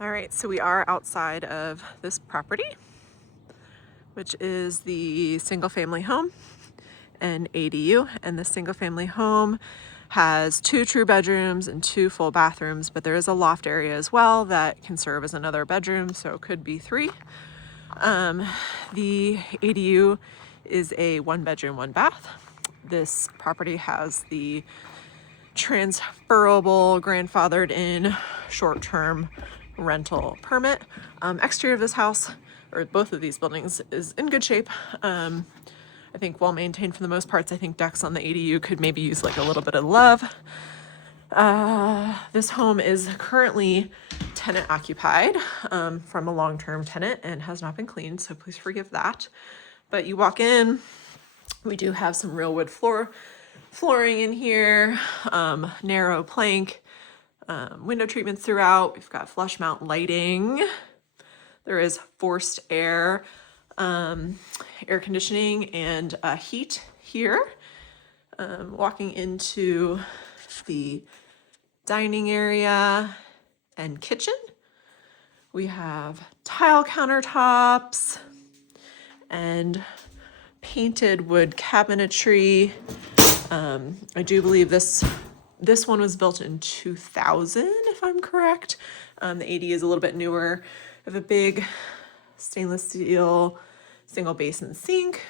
All right, so we are outside of this property, which is the single family home and ADU. And the single family home has 2 true bedrooms and 2 full bathrooms, but there is a loft area as well that can serve as another bedroom, so it could be 3. The ADU is a 1 bedroom, 1 bath. This property has the transferable grandfathered in short-term rental permit. Exterior of this house, or both of these buildings, is in good shape. I think well maintained for the most parts. I think decks on the ADU could maybe use like a little bit of love. This home is currently tenant occupied from a long-term tenant and has not been cleaned, so please forgive that. But you walk in, we do have some real wood flooring in here, narrow plank, window treatments throughout. We've got flush mount lighting. There is forced air, air conditioning and heat here. Walking into the dining area and kitchen, we have tile countertops and painted wood cabinetry. I do believe this one was built in 2000, if I'm correct. The AD is a little bit newer. We have a big stainless steel single basin sink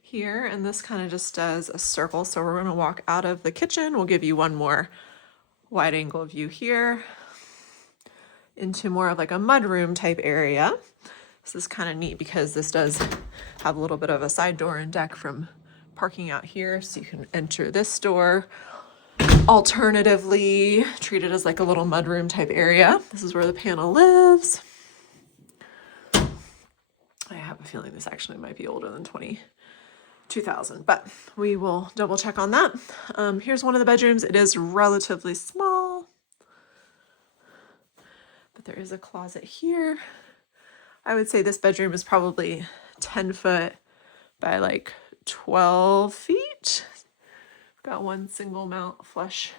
here, and this kind of just does a circle. So we're going to walk out of the kitchen. We'll give you one more wide angle view here into more of like a mudroom type area. This is kind of neat because this does have a little bit of a side door and deck from parking out here, so you can enter this door. Alternatively, treat it as like a little mudroom type area. This is where the panel lives. I have a feeling this actually might be older than 2000, but we will double check on that. Here's one of the bedrooms. It is relatively small, but there is a closet here. I would say this bedroom is probably 10 foot by like 12 feet. Got one single mount flush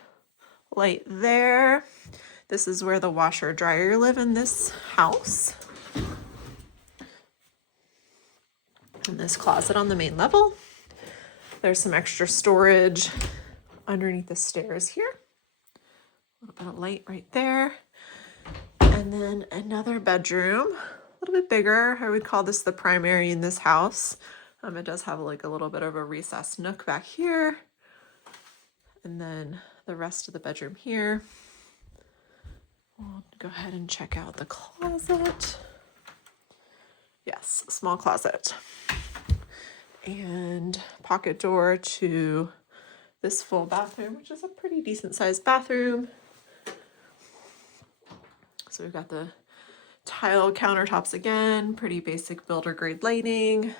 light there. This is where the washer dryer live in this house. And this closet on the main level. There's some extra storage underneath the stairs here. A little bit of light right there. And then another bedroom, a little bit bigger. I would call this the primary in this house. It does have like a little bit of a recessed nook back here. And then the rest of the bedroom here. We'll go ahead and check out the closet. Yes, small closet. And pocket door to this full bathroom, which is a pretty decent sized bathroom. So we've got the tile countertops again, pretty basic builder grade lighting.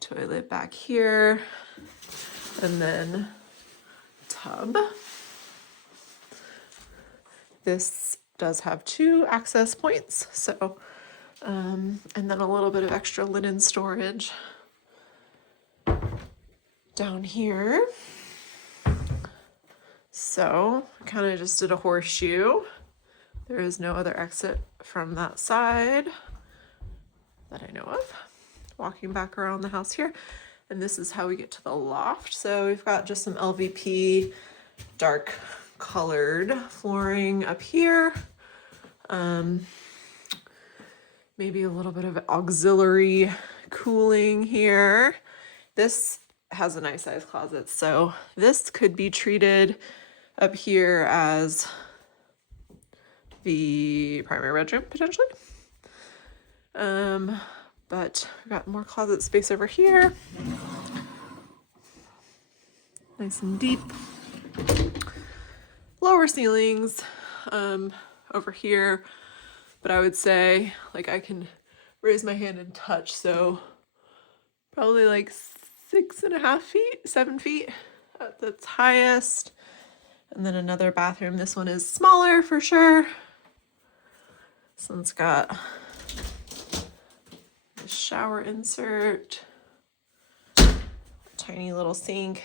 Toilet back here. And then tub. This does have 2 access points, so and then a little bit of extra linen storage down here. So kind of just did a horseshoe. There is no other exit from that side that I know of. Walking back around the house here. And this is how we get to the loft. So we've got just some LVP dark colored flooring up here. Maybe a little bit of auxiliary cooling here. This has a nice size closet, so this could be treated up here as the primary bedroom potentially. But we've got more closet space over here. Nice and deep. Lower ceilings over here, but I would say like I can raise my hand and touch, so probably like 6.5 feet, 7 feet at its highest. And then another bathroom. This one is smaller for sure. This one's got a shower insert, tiny little sink,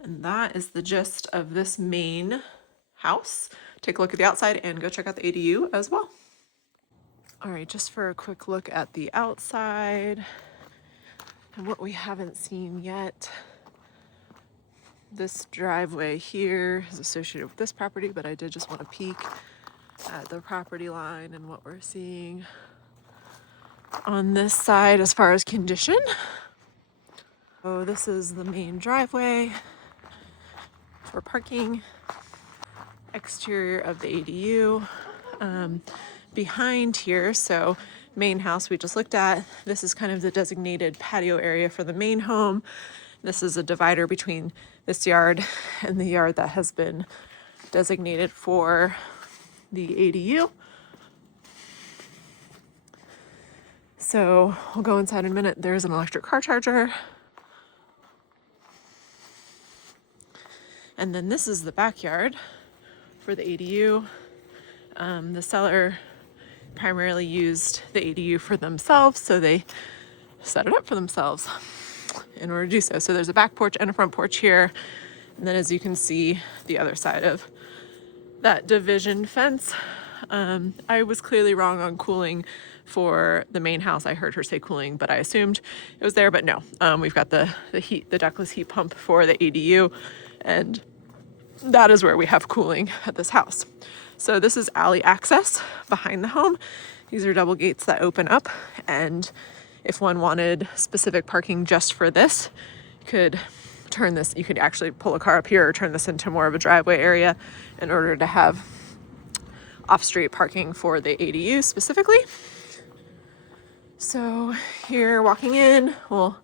And that is the gist of this main house. Take a look at the outside and go check out the ADU as well. All right, just for a quick look at the outside and what we haven't seen yet. This driveway here is associated with this property, but I did just want to peek at the property line and what we're seeing on this side as far as condition. So this is the main driveway for parking. Exterior of the ADU. Behind here, so main house we just looked at, this is kind of the designated patio area for the main home. This is a divider between this yard and the yard that has been designated for the ADU. So we'll go inside in a minute. There's an electric car charger. And then this is the backyard for the ADU. The seller primarily used the ADU for themselves, so they set it up for themselves in order to do so. So there's a back porch and a front porch here. And then as you can see, the other side of that division fence. I was clearly wrong on cooling for the main house. I heard her say cooling, but I assumed it was there, but no. We've got the ductless heat pump for the ADU, and that is where we have cooling at this house. So this is alley access behind the home. These are double gates that open up, and if one wanted specific parking just for this, could turn this, you could actually pull a car up here or turn this into more of a driveway area in order to have off-street parking for the ADU specifically. So here, walking in, we'll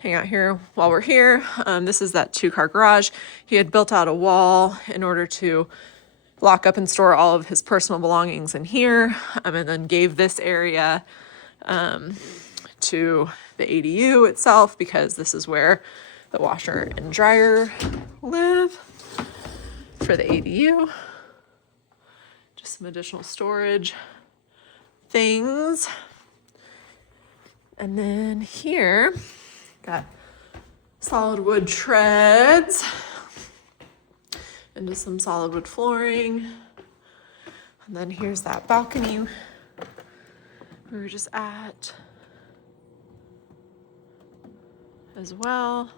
hang out here while we're here. This is that 2-car garage. He had built out a wall in order to lock up and store all of his personal belongings in here, and then gave this area to the ADU itself, because this is where the washer and dryer live for the ADU. Just some additional storage things. And then here, got solid wood treads and just some solid wood flooring. And then here's that balcony we were just at as well.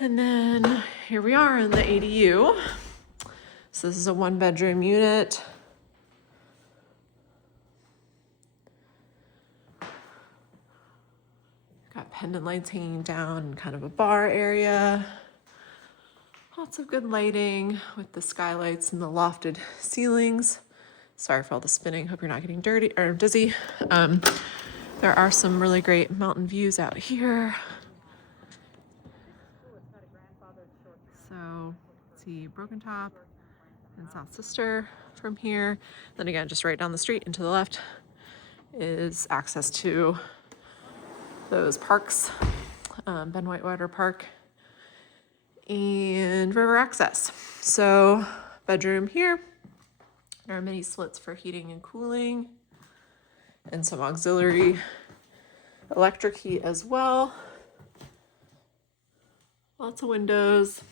And then here we are in the ADU. So this is a 1-bedroom unit. Got pendant lights hanging down and kind of a bar area. Lots of good lighting with the skylights and the lofted ceilings. Sorry for all the spinning. Hope you're not getting dirty or dizzy. There are some really great mountain views out here. So, see Broken Top and South Sister from here. Then again, just right down the street and to the left is access to those parks, Ben Whitewater Park and river access. So bedroom here, there are many splits for heating and cooling, and some auxiliary electric heat as well. Lots of windows.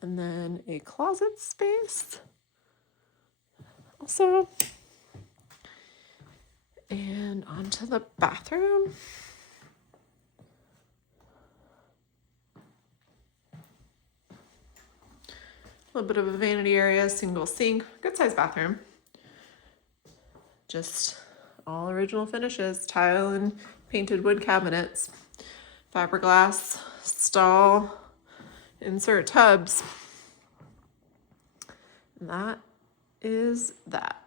And then a closet space also. And onto the bathroom. A little bit of a vanity area, single sink, good sized bathroom. Just all original finishes, tile and painted wood cabinets, fiberglass stall, insert tubs. And that is that.